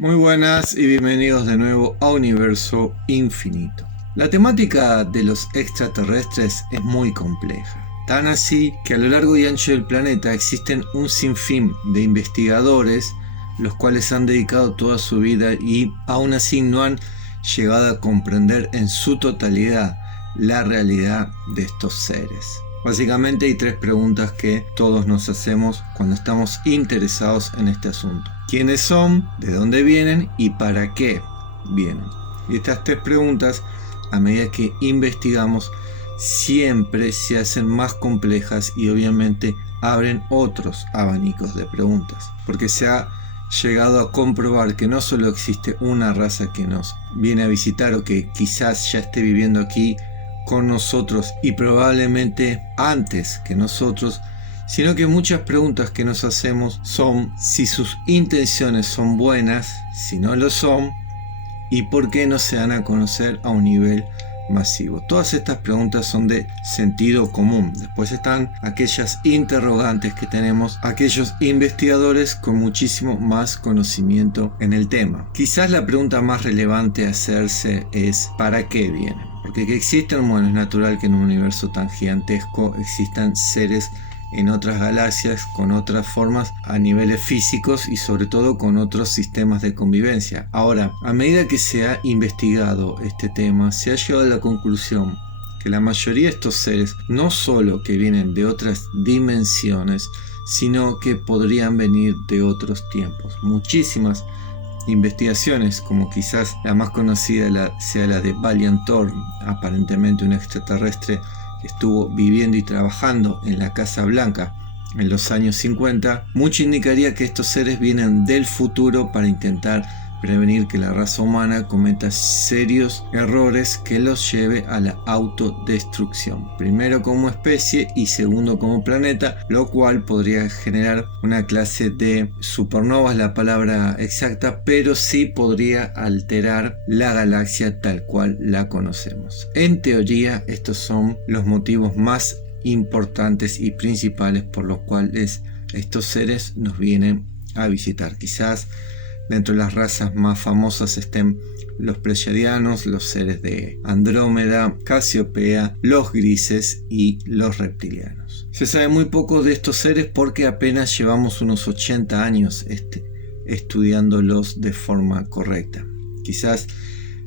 Muy buenas y bienvenidos de nuevo a Universo Infinito. La temática de los extraterrestres es muy compleja, tan así que a lo largo y ancho del planeta existen un sinfín de investigadores los cuales han dedicado toda su vida y aún así no han llegado a comprender en su totalidad la realidad de estos seres. Básicamente hay tres preguntas que todos nos hacemos cuando estamos interesados en este asunto. ¿Quiénes son? ¿De dónde vienen? ¿Y para qué vienen? Y estas tres preguntas, a medida que investigamos, siempre se hacen más complejas y obviamente abren otros abanicos de preguntas. Porque se ha llegado a comprobar que no solo existe una raza que nos viene a visitar o que quizás ya esté viviendo aquí con nosotros y probablemente antes que nosotros, sino que muchas preguntas que nos hacemos son si sus intenciones son buenas, si no lo son, y por qué no se dan a conocer a un nivel masivo. Todas estas preguntas son de sentido común. Después están aquellas interrogantes que tenemos aquellos investigadores con muchísimo más conocimiento en el tema. Quizás la pregunta más relevante a hacerse es ¿para qué vienen? Porque que existen, bueno, es natural que en un universo tan gigantesco existan seres en otras galaxias con otras formas a niveles físicos y sobre todo con otros sistemas de convivencia. Ahora, a medida que se ha investigado este tema, se ha llegado a la conclusión que la mayoría de estos seres no solo que vienen de otras dimensiones, sino que podrían venir de otros tiempos. Muchísimas investigaciones, como quizás la más conocida sea la de Valiant Thorn, aparentemente un extraterrestre que estuvo viviendo y trabajando en la Casa Blanca en los años 50, mucho indicaría que estos seres vienen del futuro para intentar prevenir que la raza humana cometa serios errores que los lleve a la autodestrucción, primero como especie y segundo como planeta, lo cual podría generar una clase de supernova, es la palabra exacta, pero sí podría alterar la galaxia tal cual la conocemos. En teoría, estos son los motivos más importantes y principales por los cuales estos seres nos vienen a visitar. Quizás dentro de las razas más famosas estén los Pleiadianos, los seres de Andrómeda, Casiopea, los grises y los reptilianos. Se sabe muy poco de estos seres porque apenas llevamos unos 80 años estudiándolos de forma correcta. Quizás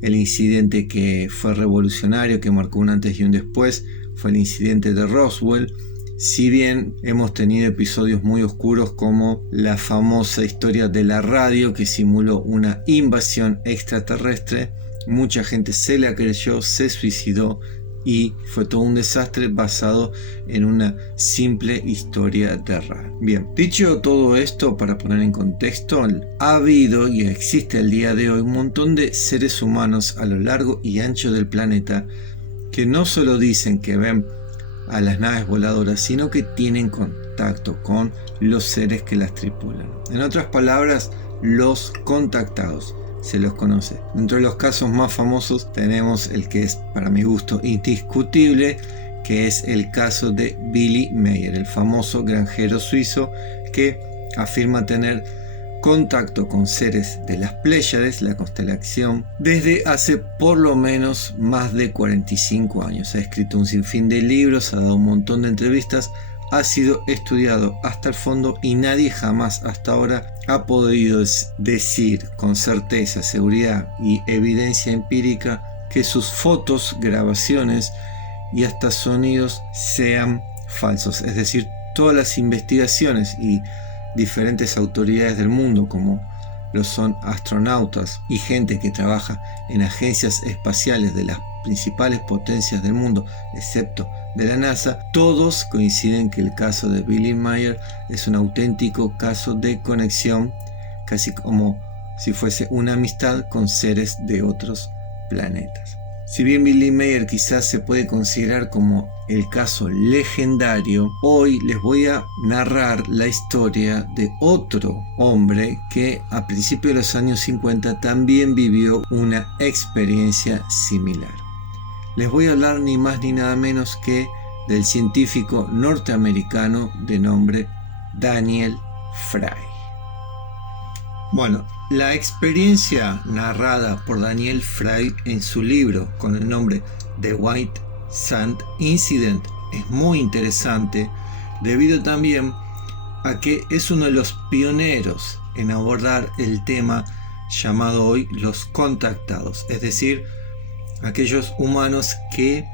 el incidente que fue revolucionario, que marcó un antes y un después, fue el incidente de Roswell. Si bien hemos tenido episodios muy oscuros como la famosa historia de la radio que simuló una invasión extraterrestre, mucha gente se la creyó, se suicidó y fue todo un desastre basado en una simple historia de radio. Bien, dicho todo esto, para poner en contexto, ha habido y existe el día de hoy un montón de seres humanos a lo largo y ancho del planeta que no solo dicen que ven a las naves voladoras, sino que tienen contacto con los seres que las tripulan. En otras palabras, los contactados se los conoce. Dentro de los casos más famosos tenemos el que es, para mi gusto, indiscutible, que es el caso de Billy Meier, el famoso granjero suizo que afirma tener contacto con seres de las Pléyades, la constelación, desde hace por lo menos más de 45 años. Ha escrito un sinfín de libros, ha dado un montón de entrevistas, ha sido estudiado hasta el fondo y nadie jamás hasta ahora ha podido decir con certeza, seguridad y evidencia empírica que sus fotos, grabaciones y hasta sonidos sean falsos. Es decir, todas las investigaciones y diferentes autoridades del mundo, como lo son astronautas y gente que trabaja en agencias espaciales de las principales potencias del mundo, excepto de la NASA, todos coinciden que el caso de Billy Meier es un auténtico caso de conexión, casi como si fuese una amistad con seres de otros planetas. Si bien Billy Meier quizás se puede considerar como el caso legendario, hoy les voy a narrar la historia de otro hombre que a principios de los años 50 también vivió una experiencia similar. Les voy a hablar ni más ni nada menos que del científico norteamericano de nombre Daniel Fry. Bueno, la experiencia narrada por Daniel Fry en su libro con el nombre The White Sand Incident es muy interesante, debido también a que es uno de los pioneros en abordar el tema llamado hoy los contactados, es decir, aquellos humanos que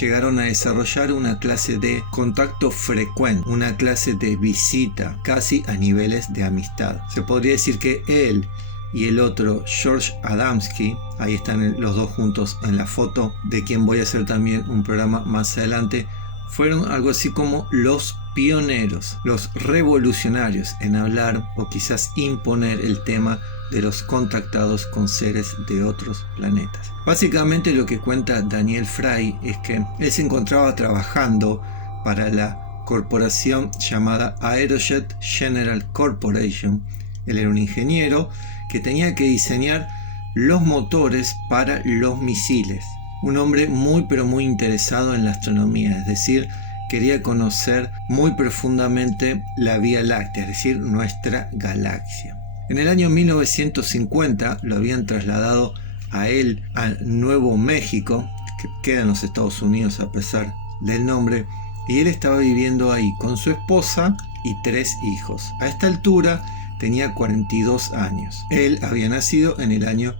llegaron a desarrollar una clase de contacto frecuente, una clase de visita, casi a niveles de amistad. Se podría decir que él y el otro, George Adamski, ahí están los dos juntos en la foto, de quien voy a hacer también un programa más adelante, fueron algo así como los pioneros, los revolucionarios en hablar o quizás imponer el tema de los contactados con seres de otros planetas. Básicamente lo que cuenta Daniel Fry es que él se encontraba trabajando para la corporación llamada Aerojet General Corporation. Él era un ingeniero que tenía que diseñar los motores para los misiles. Un hombre muy pero muy interesado en la astronomía, es decir, quería conocer muy profundamente la Vía Láctea, es decir, nuestra galaxia. En el año 1950 lo habían trasladado a él a Nuevo México, que queda en los Estados Unidos a pesar del nombre, y él estaba viviendo ahí con su esposa y 3 hijos. A esta altura tenía 42 años. Él había nacido en el año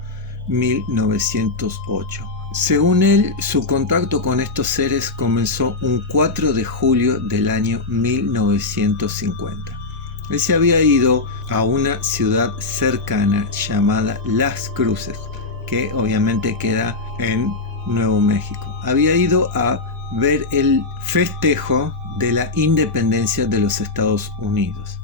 1908. Según él, su contacto con estos seres comenzó un 4 de julio del año 1950. Él se había ido a una ciudad cercana llamada Las Cruces, que obviamente queda en Nuevo México. Había ido a ver el festejo de la independencia de los Estados Unidos.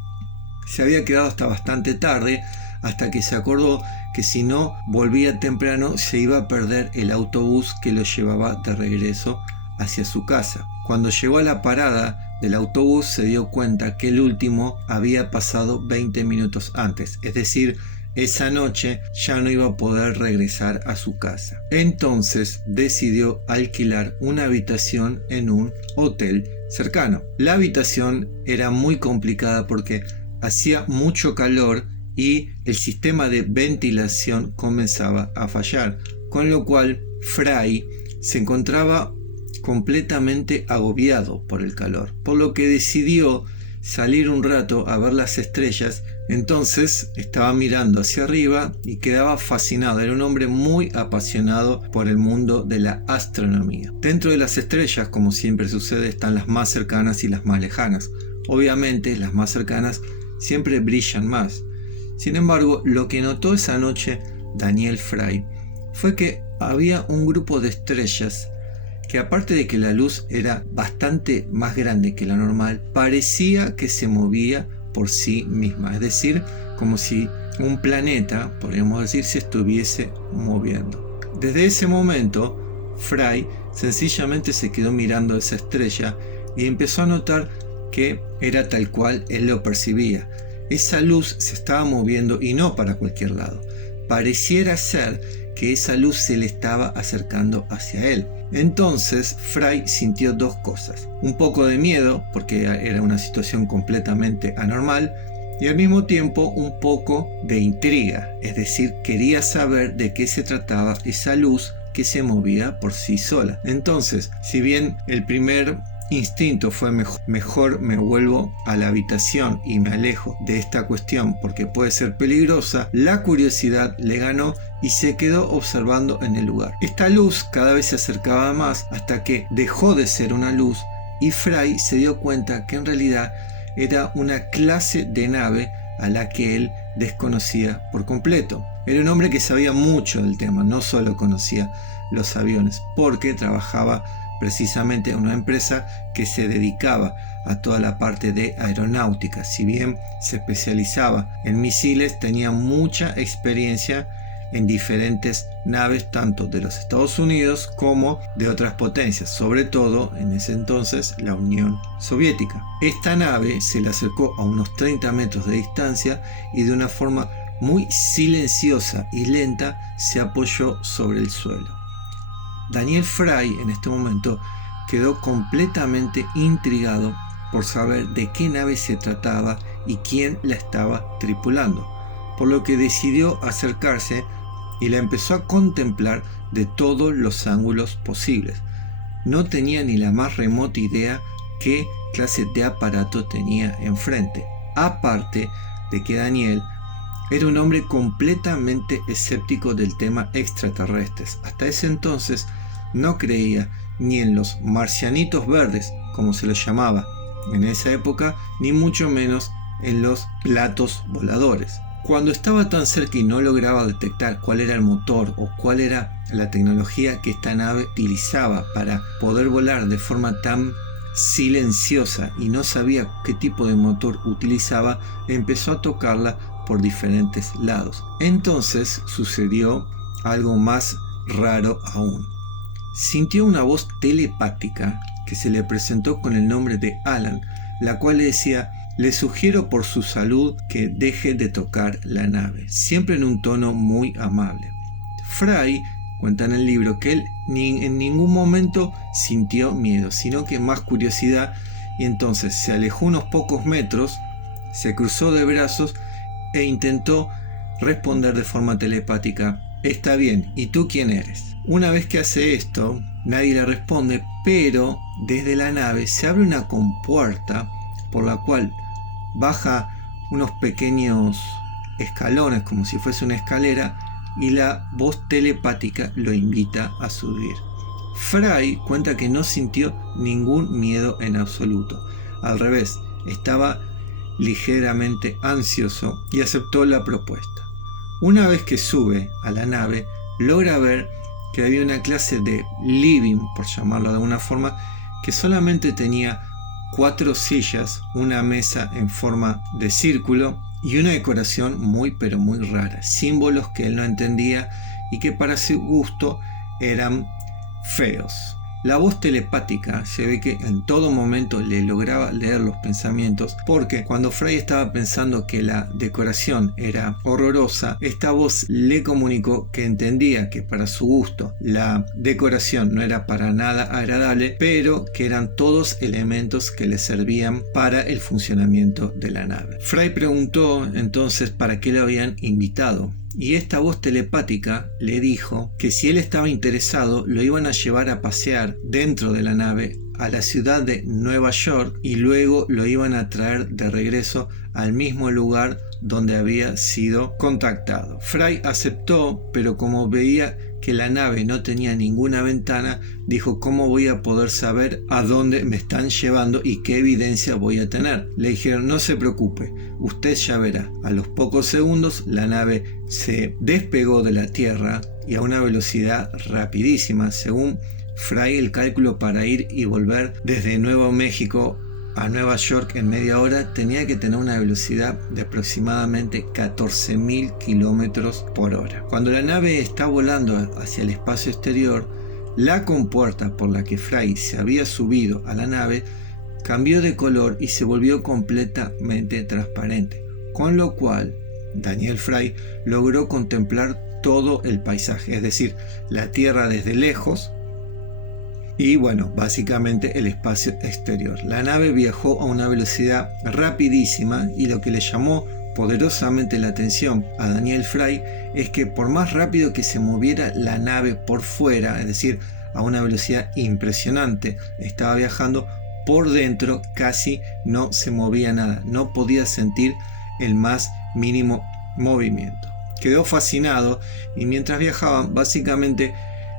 Se había quedado hasta bastante tarde, hasta que se acordó que si no volvía temprano se iba a perder el autobús que lo llevaba de regreso hacia su casa. Cuando llegó a la parada del autobús se dio cuenta que el último había pasado 20 minutos antes, es decir, esa noche ya no iba a poder regresar a su casa. Entonces decidió alquilar una habitación en un hotel cercano. La habitación era muy complicada porque hacía mucho calor y el sistema de ventilación comenzaba a fallar, con lo cual Fry se encontraba completamente agobiado por el calor, por lo que decidió salir un rato a ver las estrellas. Entonces estaba mirando hacia arriba y quedaba fascinado. Era un hombre muy apasionado por el mundo de la astronomía. Dentro de las estrellas, como siempre sucede, están las más cercanas y las más lejanas. Obviamente las más cercanas siempre brillan más. Sin embargo, lo que notó esa noche Daniel Fry fue que había un grupo de estrellas que, aparte de que la luz era bastante más grande que la normal, parecía que se movía por sí misma, es decir, como si un planeta, podríamos decir, se estuviese moviendo. Desde ese momento, Fry sencillamente se quedó mirando esa estrella y empezó a notar que era tal cual él lo percibía. Esa luz se estaba moviendo y no para cualquier lado. Pareciera ser que esa luz se le estaba acercando hacia él. Entonces Fry sintió dos cosas: un poco de miedo, porque era una situación completamente anormal, y al mismo tiempo un poco de intriga, es decir, quería saber de qué se trataba esa luz que se movía por sí sola. Entonces, si bien el primer instinto fue mejor me vuelvo a la habitación y me alejo de esta cuestión porque puede ser peligrosa, la curiosidad le ganó y se quedó observando en el lugar. Esta luz cada vez se acercaba más hasta que dejó de ser una luz y Fry se dio cuenta que en realidad era una clase de nave a la que él desconocía por completo. Era un hombre que sabía mucho del tema, no solo conocía los aviones, porque trabajaba precisamente en una empresa que se dedicaba a toda la parte de aeronáutica. Si bien se especializaba en misiles, tenía mucha experiencia en diferentes naves, tanto de los Estados Unidos como de otras potencias, sobre todo en ese entonces la Unión Soviética. Esta nave se le acercó a unos 30 metros de distancia y de una forma muy silenciosa y lenta se apoyó sobre el suelo. Daniel Fry en este momento quedó completamente intrigado por saber de qué nave se trataba y quién la estaba tripulando. por lo que decidió acercarse y la empezó a contemplar de todos los ángulos posibles. No tenía ni la más remota idea qué clase de aparato tenía enfrente, aparte de que Daniel era un hombre completamente escéptico del tema extraterrestres. Hasta ese entonces no creía ni en los marcianitos verdes, como se los llamaba en esa época, ni mucho menos en los platos voladores. Cuando estaba tan cerca y no lograba detectar cuál era el motor o cuál era la tecnología que esta nave utilizaba para poder volar de forma tan silenciosa y no sabía qué tipo de motor utilizaba, empezó a tocarla por diferentes lados. Entonces sucedió algo más raro aún. Sintió una voz telepática que se le presentó con el nombre de Alan, la cual le decía: le sugiero por su salud que deje de tocar la nave, siempre en un tono muy amable. Fry cuenta en el libro que él en ningún momento sintió miedo, sino que más curiosidad, y entonces se alejó unos pocos metros, se cruzó de brazos e intentó responder de forma telepática: está bien, ¿y tú quién eres? Una vez que hace esto, nadie le responde, pero desde la nave se abre una compuerta por la cual baja unos pequeños escalones como si fuese una escalera y la voz telepática lo invita a subir. Fry cuenta que no sintió ningún miedo en absoluto. Al revés, estaba ligeramente ansioso y aceptó la propuesta. Una vez que sube a la nave, logra ver que había una clase de living, por llamarlo de alguna forma, que solamente tenía 4 sillas, una mesa en forma de círculo y una decoración muy pero muy rara, símbolos que él no entendía y que para su gusto eran feos. La voz telepática se ve que en todo momento le lograba leer los pensamientos, porque cuando Fry estaba pensando que la decoración era horrorosa, esta voz le comunicó que entendía que para su gusto la decoración no era para nada agradable, pero que eran todos elementos que le servían para el funcionamiento de la nave. Fry preguntó entonces para qué lo habían invitado. Y esta voz telepática le dijo que si él estaba interesado lo iban a llevar a pasear dentro de la nave a la ciudad de Nueva York y luego lo iban a traer de regreso al mismo lugar donde había sido contactado. Fry aceptó, pero como veía que la nave no tenía ninguna ventana, dijo: ¿cómo voy a poder saber a dónde me están llevando y qué evidencia voy a tener? Le dijeron: no se preocupe, usted ya verá. A los pocos segundos la nave se despegó de la Tierra y a una velocidad rapidísima. Según Fry, el cálculo para ir y volver desde Nuevo México a Nueva York en media hora tenía que tener una velocidad de aproximadamente 14.000 kilómetros por hora. Cuando la nave está volando hacia el espacio exterior, la compuerta por la que Fry se había subido a la nave cambió de color y se volvió completamente transparente, con lo cual Daniel Fry logró contemplar todo el paisaje, es decir, la Tierra desde lejos y bueno, básicamente el espacio exterior. La nave viajó a una velocidad rapidísima y lo que le llamó poderosamente la atención a Daniel Fry es que por más rápido que se moviera la nave por fuera, es decir, a una velocidad impresionante, estaba viajando por dentro, casi no se movía nada, no podía sentir el más mínimo movimiento. Quedó fascinado y mientras viajaban, básicamente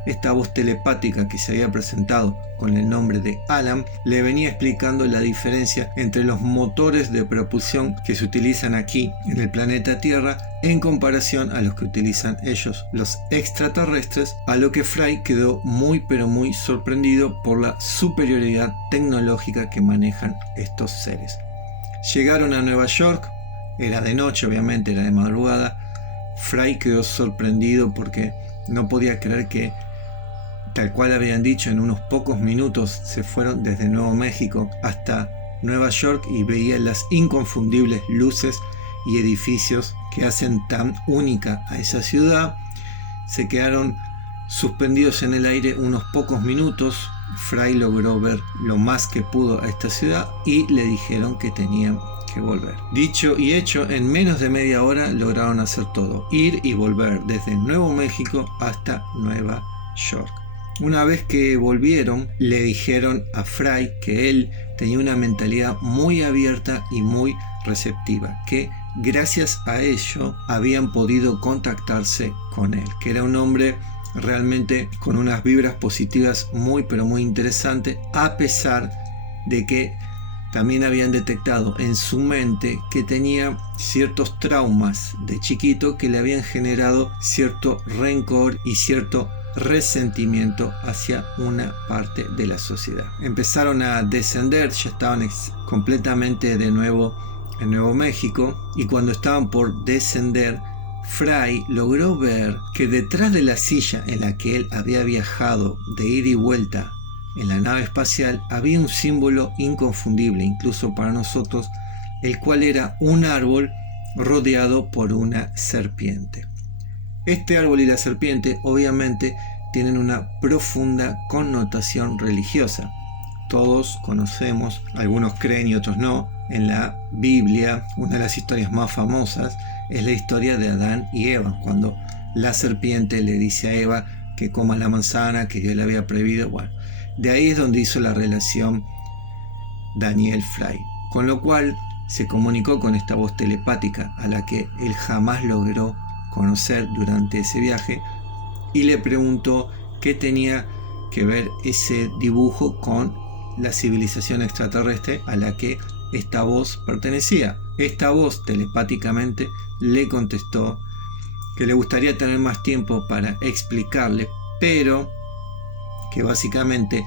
esta voz telepática que se había presentado con el nombre de Alan le venía explicando la diferencia entre los motores de propulsión que se utilizan aquí en el planeta Tierra en comparación a los que utilizan ellos, los extraterrestres, a lo que Fry quedó muy pero muy sorprendido por la superioridad tecnológica que manejan estos seres. Llegaron a Nueva York, era de noche, obviamente era de madrugada. Fry quedó sorprendido porque no podía creer que, tal cual habían dicho, en unos pocos minutos se fueron desde Nuevo México hasta Nueva York y veía las inconfundibles luces y edificios que hacen tan única a esa ciudad. Se quedaron suspendidos en el aire unos pocos minutos. Fry logró ver lo más que pudo a esta ciudad y le dijeron que tenían que volver. Dicho y hecho, en menos de media hora lograron hacer todo, ir y volver desde Nuevo México hasta Nueva York. Una vez que volvieron, le dijeron a Fry que él tenía una mentalidad muy abierta y muy receptiva, que gracias a ello habían podido contactarse con él, que era un hombre realmente con unas vibras positivas muy pero muy interesantes, a pesar de que también habían detectado en su mente que tenía ciertos traumas de chiquito que le habían generado cierto rencor y cierto resentimiento hacia una parte de la sociedad. Empezaron a descender, ya estaban completamente de nuevo en Nuevo México, y cuando estaban por descender, Fry logró ver que detrás de la silla en la que él había viajado de ida y vuelta en la nave espacial había un símbolo inconfundible, incluso para nosotros, el cual era un árbol rodeado por una serpiente. Este árbol y la serpiente obviamente tienen una profunda connotación religiosa. Todos conocemos, algunos creen y otros no, en la Biblia, una de las historias más famosas es la historia de Adán y Eva, cuando la serpiente le dice a Eva que coma la manzana que Dios le había prohibido. Bueno, de ahí es donde hizo la relación Daniel Fry, con lo cual se comunicó con esta voz telepática a la que él jamás logró conocer durante ese viaje, y le preguntó qué tenía que ver ese dibujo con la civilización extraterrestre a la que esta voz pertenecía. Esta voz telepáticamente le contestó que le gustaría tener más tiempo para explicarle, pero que básicamente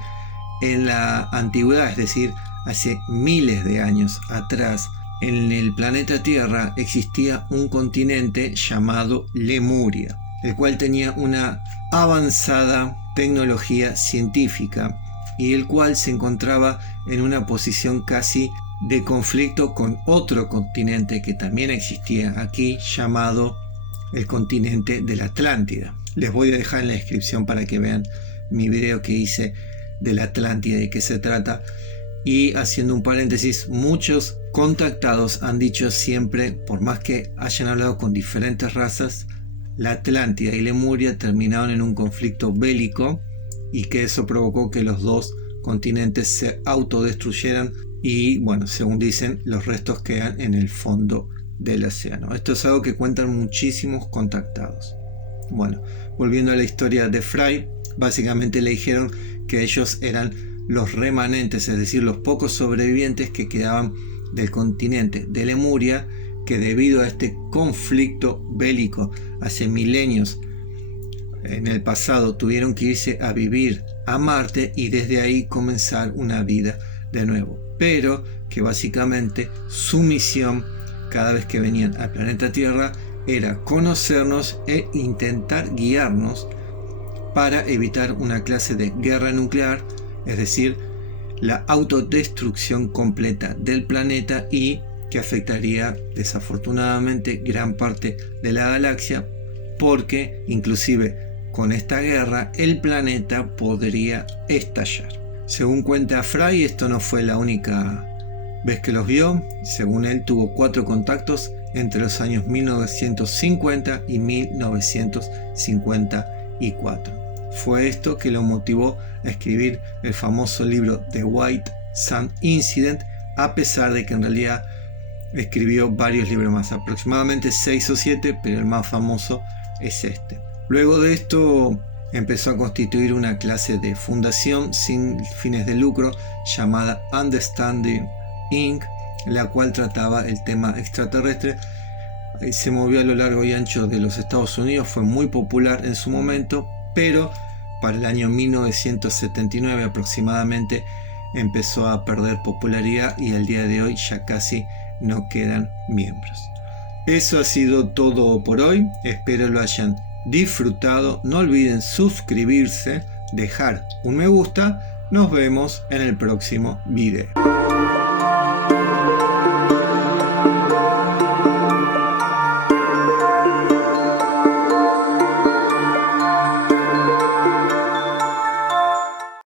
en la antigüedad, es decir, hace miles de años atrás, en el planeta Tierra existía un continente llamado Lemuria, el cual tenía una avanzada tecnología científica y el cual se encontraba en una posición casi de conflicto con otro continente que también existía aquí, llamado el continente de la Atlántida. Les voy a dejar en la descripción para que vean mi video que hice de la Atlántida y de qué se trata. Y haciendo un paréntesis, muchos contactados han dicho siempre, por más que hayan hablado con diferentes razas, la Atlántida y Lemuria terminaron en un conflicto bélico y que eso provocó que los dos continentes se autodestruyeran y, bueno, según dicen, los restos quedan en el fondo del océano. Esto es algo que cuentan muchísimos contactados. Bueno, volviendo a la historia de Fry, básicamente le dijeron que ellos eran los remanentes, es decir, los pocos sobrevivientes que quedaban del continente de Lemuria, que debido a este conflicto bélico hace milenios en el pasado tuvieron que irse a vivir a Marte y desde ahí comenzar una vida de nuevo, pero que básicamente su misión cada vez que venían al planeta Tierra era conocernos e intentar guiarnos para evitar una clase de guerra nuclear, es decir, la autodestrucción completa del planeta y que afectaría desafortunadamente gran parte de la galaxia, porque inclusive con esta guerra el planeta podría estallar. Según cuenta Fry, esto no fue la única vez que los vio. Según él, tuvo 4 contactos entre los años 1950 y 1954. Fue esto que lo motivó a escribir el famoso libro The White Sun Incident, a pesar de que en realidad escribió varios libros más, aproximadamente 6 o 7, pero el más famoso es este. Luego de esto empezó a constituir una clase de fundación sin fines de lucro llamada Understanding Inc., la cual trataba el tema extraterrestre. Se movió a lo largo y ancho de los Estados Unidos, fue muy popular en su momento, pero para el año 1979 aproximadamente empezó a perder popularidad y al día de hoy ya casi no quedan miembros. Eso ha sido todo por hoy, espero lo hayan disfrutado. No olviden suscribirse, dejar un me gusta. Nos vemos en el próximo video.